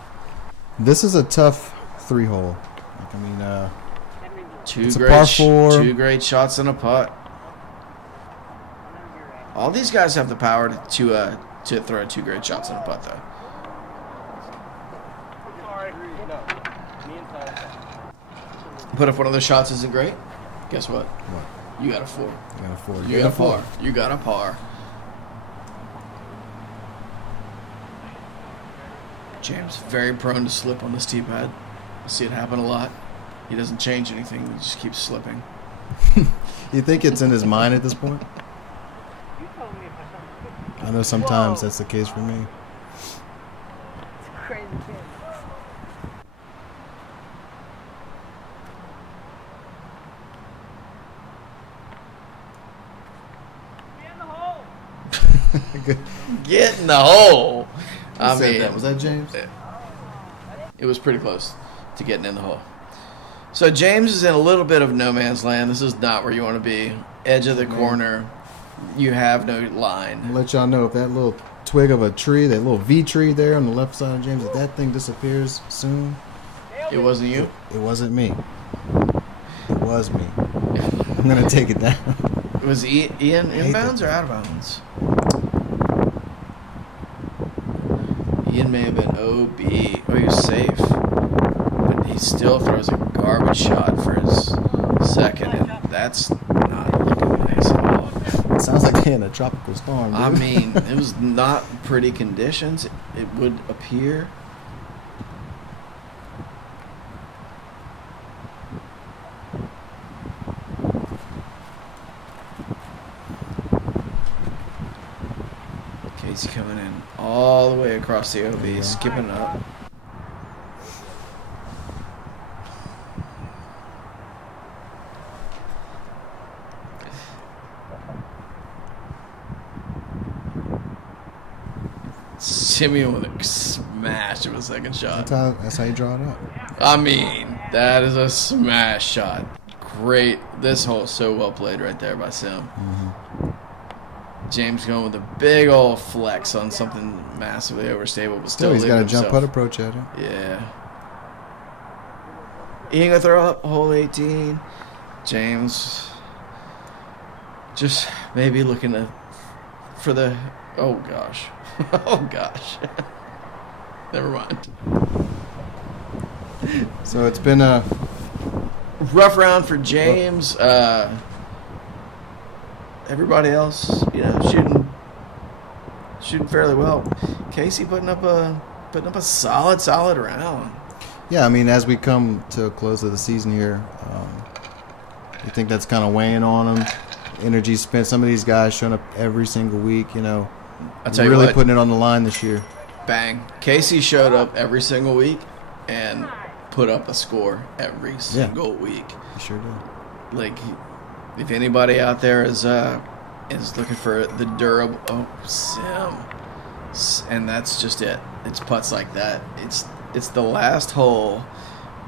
This is a tough 3-hole. Two great shots and a putt. All these guys have the power to throw 2 great shots and a putt, though. But if one of those shots isn't great, guess what? What? You got a 4. You got a 4. You got a par. James very prone to slip on this tee pad. I see it happen a lot. He doesn't change anything. He just keeps slipping. You think it's in his mind at this point? I know sometimes that's the case for me. It's crazy kid. Get in the hole. I mean, that? Was that James? It was pretty close to getting in the hole. So James is in a little bit of no man's land. This is not where you want to be. Edge of the corner. You have no line. I'll let y'all know if that little twig of a tree, that little V tree there on the left side of James, if that thing disappears soon. It wasn't you? It wasn't me. It was me. I'm going to take it down. Was Ian inbounds or out of bounds? Ian may have been OB. Oh, he was safe. But he still throws a garbage shot for his second, and that's not looking nice at all. It sounds like they're in a tropical storm, dude. I mean, it was not pretty conditions, it would appear. Casey coming in all the way across the OB, skipping up. Simeon with a smash of a second shot. That's how you draw it up. I mean, that is a smash shot. Great. This hole so well played right there by Sim. Mm-hmm. James going with a big old flex on something massively overstable, but still he's got a jump himself. putt approach at it. Yeah. He ain't gonna throw up hole 18. James just maybe looking for the. Oh gosh. Oh gosh. Never mind. So it's been a rough round for James. Everybody else, shooting fairly well. Casey putting up a solid round. Yeah, I mean, as we come to a close of the season here, you think that's kind of weighing on them? Energy spent. Some of these guys showing up every single week. I tell you really what, putting it on the line this year. Bang! Casey showed up every single week and put up a score every single week. He sure did. Like, if anybody out there is looking for the durable Sim, and that's just it. It's putts like that. It's the last hole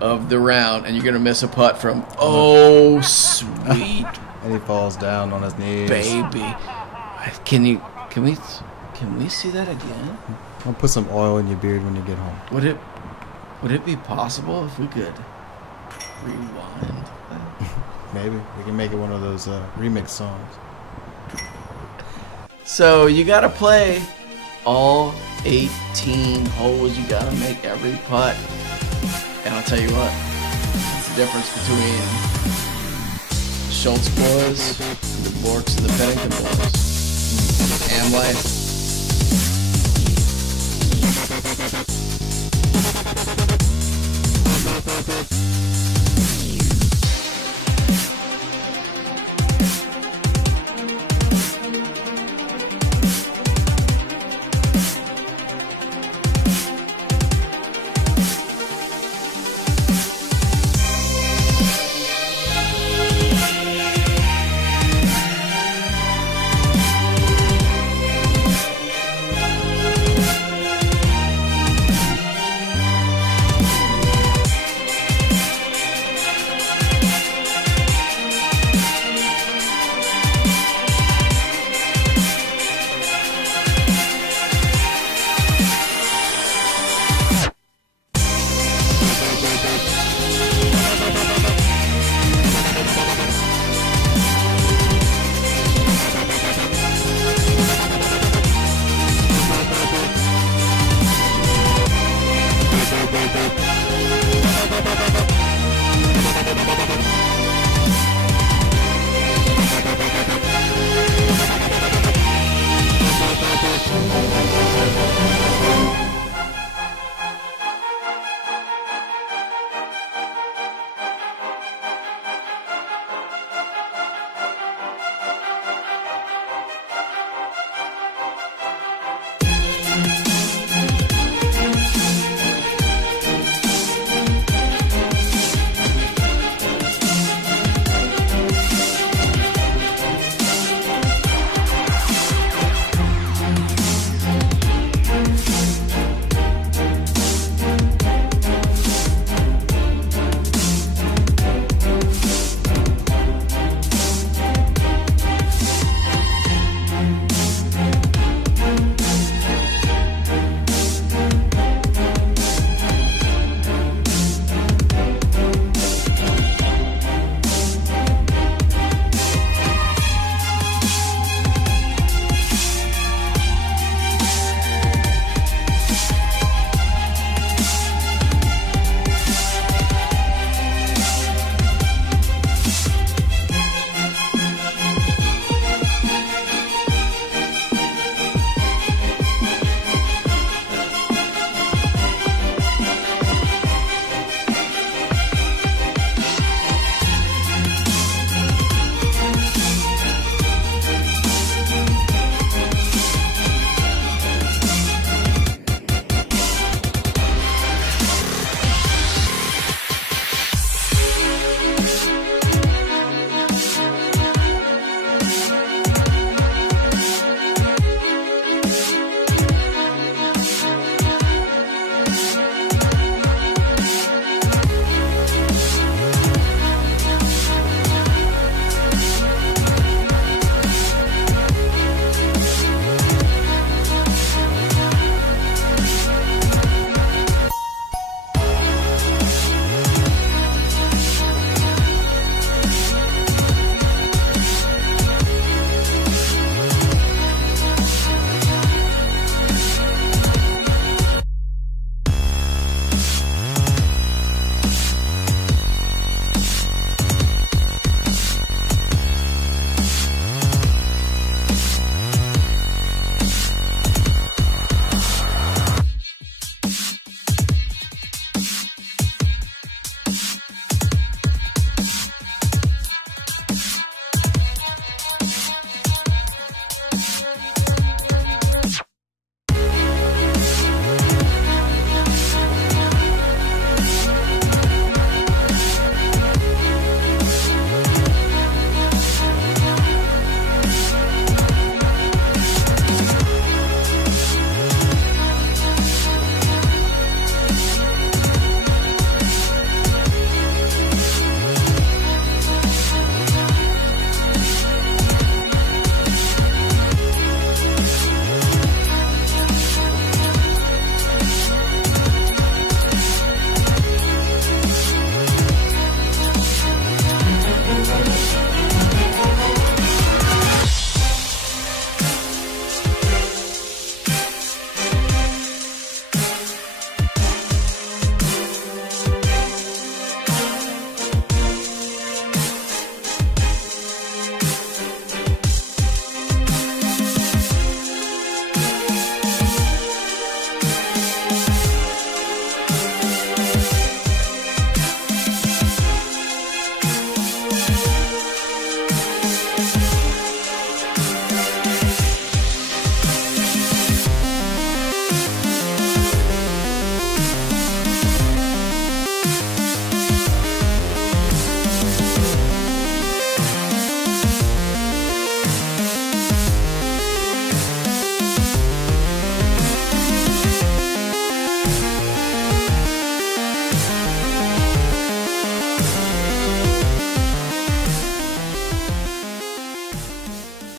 of the round, and you're gonna miss a putt from sweet and he falls down on his knees. Baby, can we see that again? I'll put some oil in your beard when you get home. Would it be possible if we could rewind that? Maybe we can make it one of those remix songs. So you gotta play all 18 holes. You gotta make every putt. And I'll tell you what, it's the difference between the Schultz boys, the Borks, and the Pennington boys. And life.